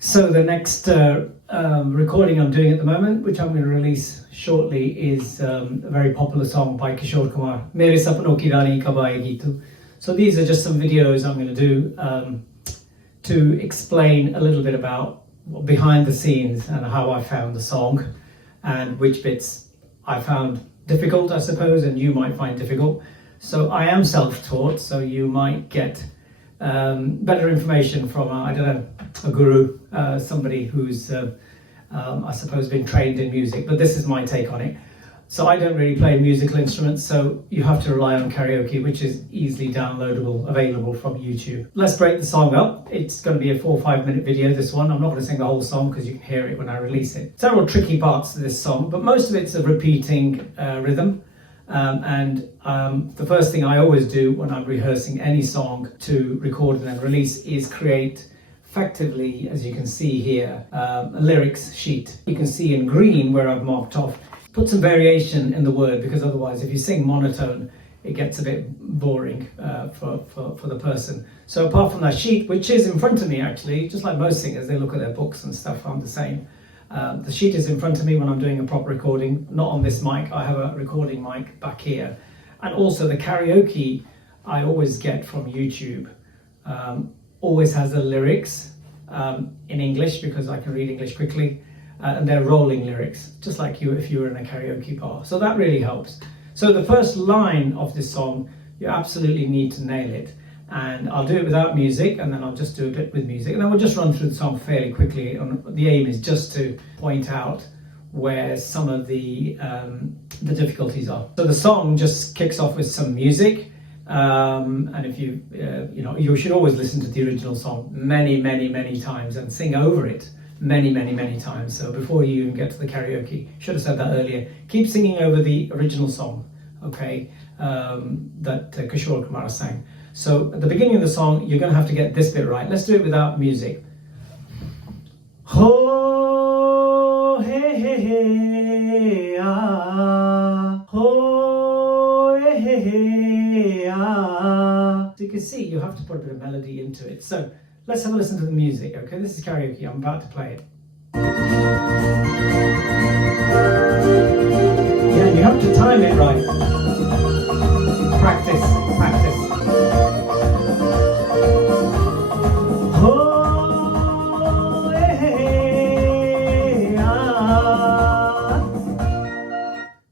So the next recording I'm doing at the moment, which I'm going to release shortly, is a very popular song by Kishore Kumar, Mere Sapano Ki Rani Kab. So these are just some videos I'm going to do to explain a little bit about behind the scenes and how I found the song and which bits I found difficult, I suppose, and you might find difficult. So I am self-taught, so you might get better information from, I don't know, a guru, somebody who's, I suppose, been trained in music, but this is my take on it. So I don't really play musical instruments, so you have to rely on karaoke, which is easily downloadable, available from YouTube. Let's break the song up. It's going to be a 4 or 5 minute video, this one. I'm not going to sing the whole song because you can hear it when I release it. Several tricky parts to this song, but most of it's a repeating rhythm. The first thing I always do when I'm rehearsing any song to record and then release is create, effectively, as you can see here, a lyrics sheet. You can see in green where I've marked off, put some variation in the word, because otherwise if you sing monotone, it gets a bit boring for the person. So apart from that sheet, which is in front of me actually, just like most singers, they look at their books and stuff, I'm the same. The sheet is in front of me when I'm doing a proper recording, not on this mic. I have a recording mic back here. And also the karaoke I always get from YouTube always has the lyrics in English, because I can read English quickly, and they're rolling lyrics, just like you if you were in a karaoke bar. So that really helps. So the first line of this song, you absolutely need to nail it. And I'll do it without music, and then I'll just do a bit with music, and then we'll just run through the song fairly quickly. And the aim is just to point out where some of the difficulties are. So the song just kicks off with some music, and if you you should always listen to the original song many times and sing over it many times. So before you even get to the karaoke, should have said that earlier, keep singing over the original song, okay, that Kishore Kumar sang. So at the beginning of the song, you're going to have to get this bit right. Let's do it without music. Ho, hey, hey, hey, ah. Ho, hey, hey, hey, ah. So you can see you have to put a bit of melody into it. So let's have a listen to the music, okay? This is karaoke. I'm about to play it. Yeah, you have to time it right. Practice.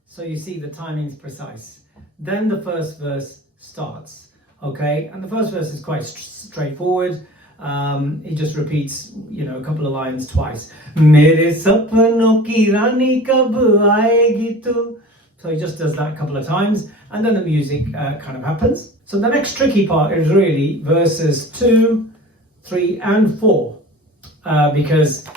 So you see the timing's precise. Then the first verse starts, okay? And the first verse is quite straightforward. He just repeats, a couple of lines twice. Mere sapano ki rani kab aayegi tu. So he just does that a couple of times, and then the music kind of happens. So the next tricky part is really verses 2, 3, and 4, because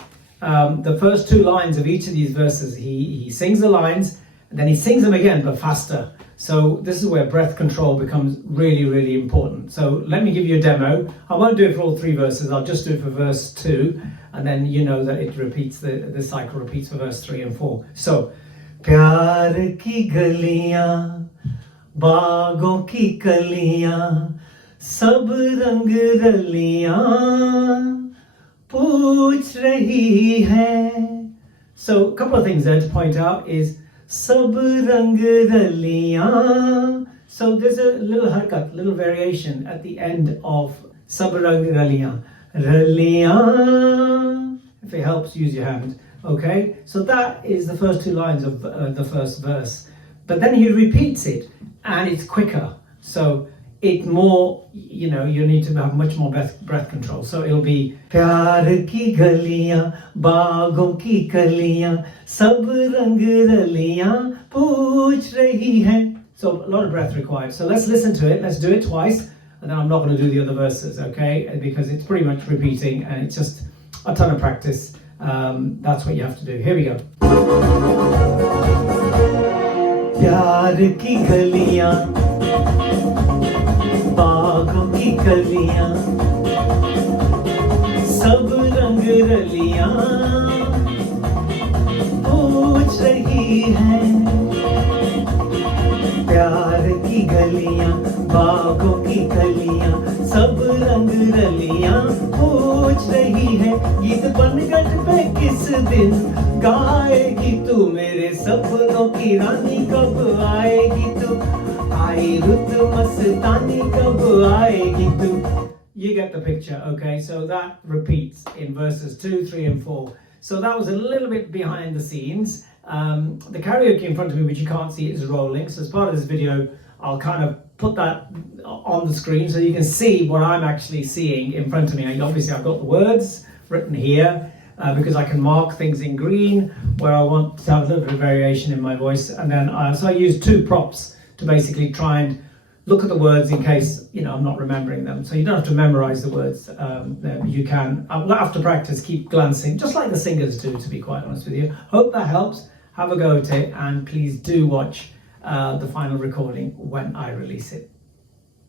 the first 2 lines of each of these verses, he sings the lines, and then he sings them again, but faster. So this is where breath control becomes really important. So let me give you a demo. I won't do it for all 3 verses. I'll just do it for verse 2, and then you know that it repeats, the cycle repeats for verse 3 and 4. So, प्यार की गलियां, बागों की कलियां, सब रंग रलियां पूछ रही है. So a couple of things there to point out is सब रंग रलियां. So there's a little harakat, little variation at the end of सब रंग रलियां. Raliyan. If it helps, use your hand. Okay, so that is the first 2 lines of the first verse. But then he repeats it, and it's quicker. So it more, you need to have much more breath control. So it'll be प्यार की गलियां, बागों की कलियां, सब रंग रलियां पूछ रही है. So a lot of breath required. So let's listen to it. Let's do it twice, and then I'm not going to do the other verses, okay? Because it's pretty much repeating, and it's just a ton of practice. That's what you have to do. Here we go. प्यार की गलियां, बागों की कलियां, सब रंग रलियां पूछ रही है. प्यार की गलियां, बागों की कलियां, सब रंग रलियां पूछ रही है गीत बनगढ़ पे किस दिन गाएगी तू मेरे सपनों की रानी कब आएगी तू आई रुत मस्तानी कब आएगी तू. You get the picture, okay? So that repeats in verses 2, 3 and 4. So that was a little bit behind the scenes. The karaoke in front of me, which you can't see, is rolling. So as part of this video, I'll kind of put that on the screen so you can see what I'm actually seeing in front of me. And obviously I've got the words written here because I can mark things in green where I want to have a little bit of variation in my voice. And then so I use two props to basically try and look at the words in case, I'm not remembering them. So you don't have to memorize the words. You can, after practice, keep glancing, just like the singers do, to be quite honest with you. Hope that helps. Have a go at it, and please do watch the final recording when I release it.